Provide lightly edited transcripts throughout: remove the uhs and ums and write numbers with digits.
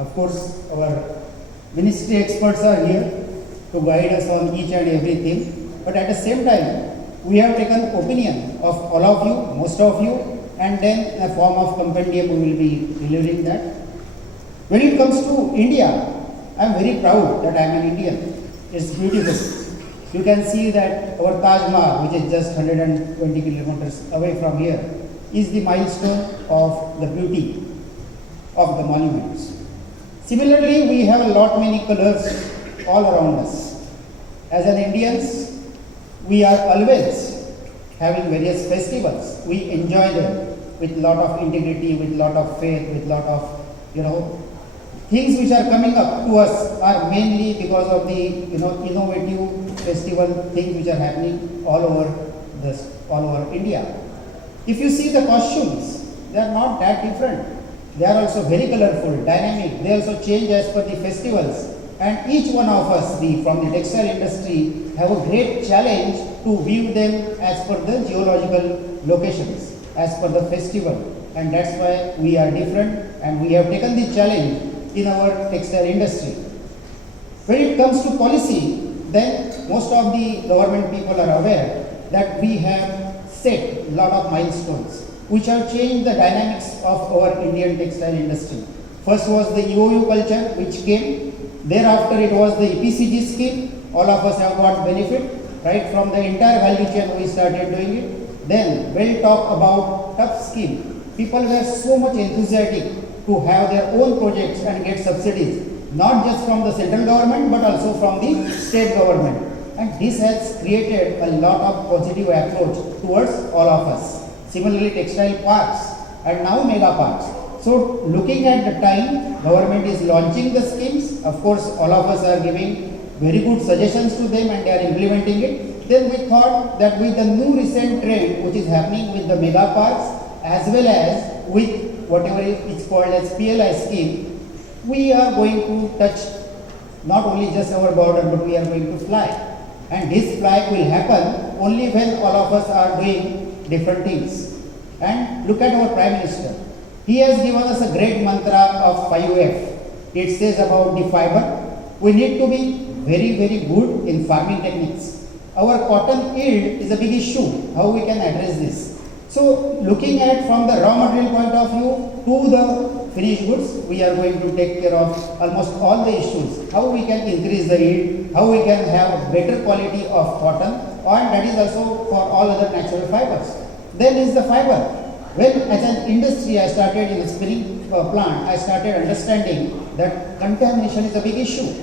Of course, our ministry experts are here to guide us on each and everything. But at the same time, we have taken opinion of all of you, most of you, and then in a form of compendium we will be delivering that. When it comes to India, I am very proud that I am an Indian. It's beautiful. You can see that our Taj Mahal, which is just 120 kilometers away from here, is the milestone of the beauty of the monuments. Similarly, we have a lot many colors all around us. As an Indians, we are always having various festivals. We enjoy them with lot of integrity, with lot of faith, with lot of, things which are coming up to us are mainly because of the, innovative festival things which are happening all over India. If you see the costumes, they are not that different. They are also very colorful, dynamic. They also change as per the festivals. And each one of us, from the textile industry, have a great challenge to view them as per the geological locations, as per the festival. And that's why we are different and we have taken the challenge in our textile industry. When it comes to policy, then most of the government people are aware that we have set a lot of milestones which have changed the dynamics of our Indian textile industry. First was the EOU culture which came, thereafter it was the EPCG scheme, all of us have got benefit, right from the entire value chain we started doing it. Then we'll talk about TUF scheme. People were so much enthusiastic to have their own projects and get subsidies, not just from the central government but also from the state government. And this has created a lot of positive approach towards all of us. Similarly, textile parks and now mega parks. So looking at the time, government is launching the schemes. Of course, all of us are giving very good suggestions to them and they are implementing it. Then we thought that with the new recent trend which is happening with the mega parks as well as with whatever is called as PLI scheme, we are going to touch not only just our border but we are going to fly. And this fly will happen only when all of us are doing different things. And look at our Prime Minister. He has given us a great mantra of 5F. It says about the fiber. We need to be very, very good in farming techniques. Our cotton yield is a big issue. How we can address this? So looking at from the raw material point of view to the finished goods, we are going to take care of almost all the issues. How we can increase the yield, how we can have better quality of cotton, and that is also for all other natural fibers. Then is the fiber. When as an industry I started in a spinning plant, I started understanding that contamination is a big issue.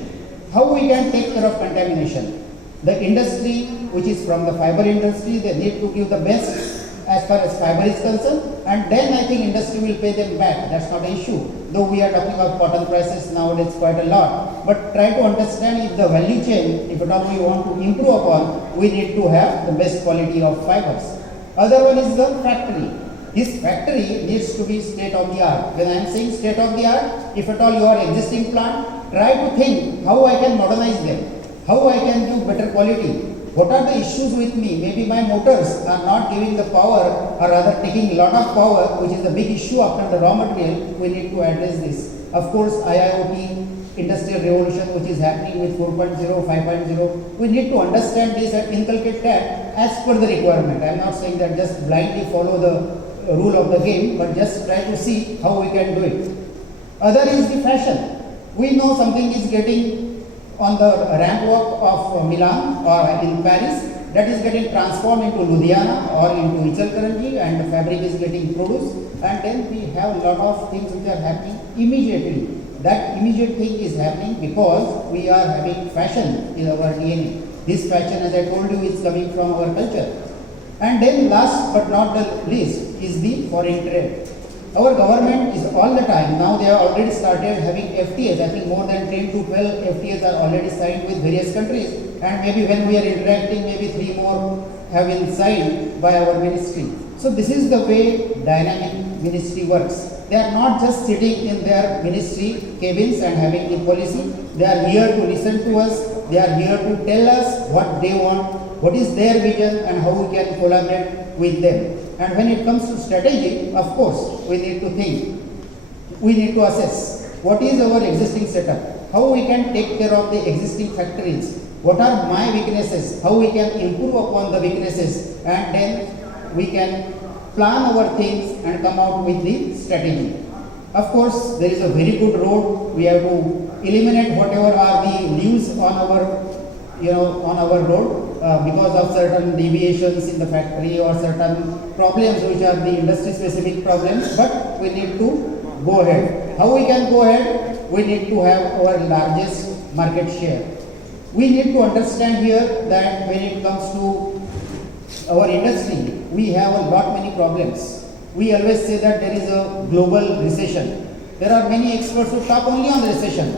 How we can take care of contamination? The industry which is from the fiber industry, they need to give the best as far as fiber is concerned, and then I think industry will pay them back. That's not an issue. Though we are talking about cotton prices nowadays quite a lot, but try to understand if the value chain, if at all we want to improve upon, we need to have the best quality of fibers. Other one is the factory. This factory needs to be state of the art. When I am saying state of the art, if at all you are existing plant, try to think how I can modernize them, how I can give better quality. What are the issues with me? Maybe my motors are not giving the power or rather taking a lot of power, which is a big issue after the raw material. We need to address this. Of course, IIoT, industrial revolution which is happening with 4.0, 5.0. We need to understand this and inculcate that as per the requirement. I am not saying that just blindly follow the rule of the game, but just try to see how we can do it. Other is the fashion. We know something is getting on the ramp walk of Milan or in Paris, that is getting transformed into Ludhiana or into Ichalkaranji, and the fabric is getting produced, and then we have a lot of things which are happening immediately. That immediate thing is happening because we are having fashion in our DNA. This fashion, as I told you, is coming from our culture. And then last but not the least is the foreign trade. Our government is all the time, now they have already started having FTAs. I think more than 10 to 12 FTAs are already signed with various countries, and maybe when we are interacting, maybe 3 more have been signed by our ministry. So this is the way dynamic ministry works. They are not just sitting in their ministry cabins and having the policy. They are here to listen to us. They are here to tell us what they want, what is their vision, and how we can collaborate with them. And when it comes to strategy, of course, we need to think, we need to assess what is our existing setup, how we can take care of the existing factories, what are my weaknesses, how we can improve upon the weaknesses, and then we can plan our things and come out with the strategy. Of course, there is a very good road. We have to eliminate whatever are the leaves on our road because of certain deviations in the factory or certain problems which are the industry specific problems, but we need to go ahead. How we can go ahead? We need to have our largest market share. We need to understand here that when it comes to our industry, we have a lot many problems. We always say that there is a global recession. There are many experts who talk only on the recession.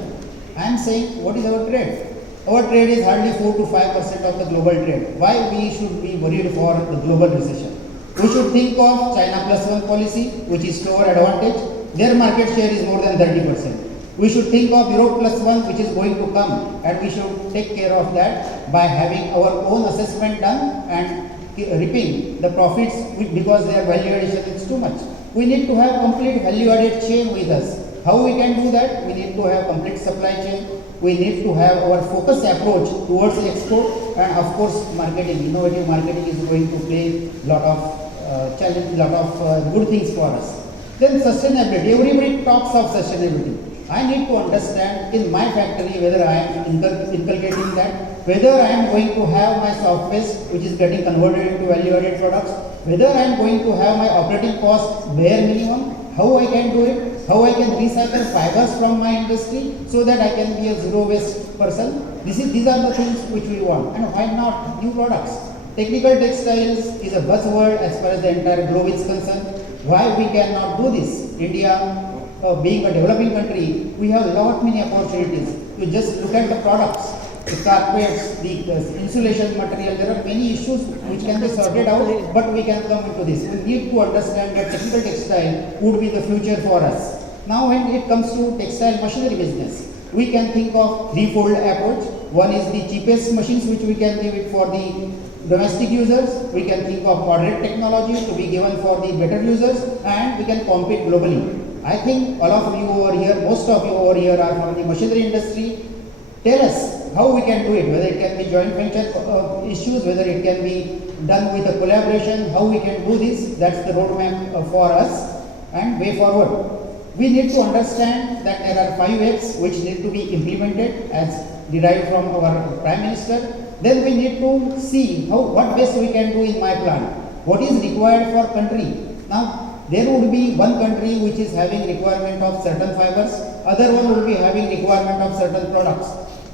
I am saying, what is our trade? Our trade is hardly 4 to 5% of the global trade. Why we should be worried for the global recession? We should think of China plus one policy, which is to our advantage. Their market share is more than 30%. We should think of Europe plus one, which is going to come, and we should take care of that by having our own assessment done and reaping the profits because their value addition is too much. We need to have complete value added chain with us. How we can do that? We need to have complete supply chain. We need to have our focus approach towards export, and of course marketing. Innovative marketing is going to play lot of challenge, lot of good things for us. Then sustainability. Everybody talks of sustainability. I need to understand in my factory whether I am inculcating that, whether I am going to have my soft waste which is getting converted into value added products, whether I am going to have my operating cost bare minimum, how I can do it, how I can recycle fibers from my industry so that I can be a zero waste person. These are the things which we want. And why not new products? Technical textiles is a buzzword as far as the entire globe is concerned. Why we cannot do this? India, being a developing country, we have lot many opportunities. You just look at the products, the carpets, the insulation material. There are many issues which can be sorted out, but we can come into this. We need to understand that technical textile would be the future for us. Now when it comes to textile machinery business, we can think of threefold approach. One is the cheapest machines which we can give it for the domestic users. We can think of moderate technology to be given for the better users, and we can compete globally. I think all of you over here, most of you over here are from the machinery industry. Tell us how we can do it, whether it can be joint venture issues, whether it can be done with a collaboration, how we can do this. That's the roadmap for us and way forward. We need to understand that there are 5 F's which need to be implemented as derived from our Prime Minister. Then we need to see what best we can do in my plant. What is required for country? Now, there would be one country which is having requirement of certain fibers, other one would be having requirement of certain products.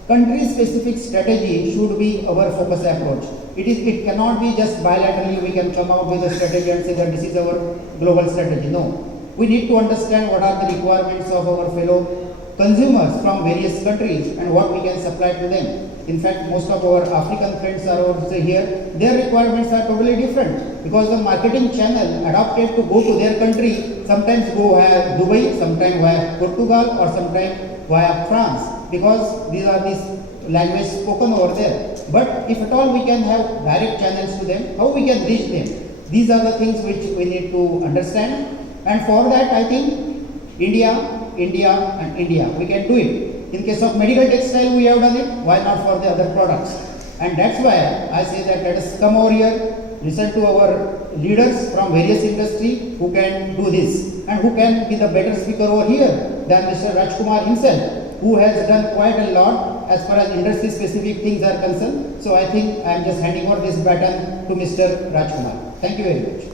Country specific strategy should be our focus approach. It cannot be just bilaterally we can come out with a strategy and say that this is our global strategy. No. We need to understand what are the requirements of our fellow consumers from various countries and what we can supply to them. In fact, most of our African friends are also here. Their requirements are totally different because the marketing channel adopted to go to their country sometimes go via Dubai, sometimes via Portugal, or sometimes via France, because these are these language spoken over there. But if at all we can have direct channels to them, how we can reach them? These are the things which we need to understand. And for that, I think India, and India, we can do it. In case of medical textile, we have done it. Why not for the other products? And that's why I say that let us come over here, listen to our leaders from various industry who can do this and who can be the better speaker over here than Mr. Rajkumar himself, who has done quite a lot as far as industry specific things are concerned. So I think I am just handing over this baton to Mr. Rajkumar. Thank you very much.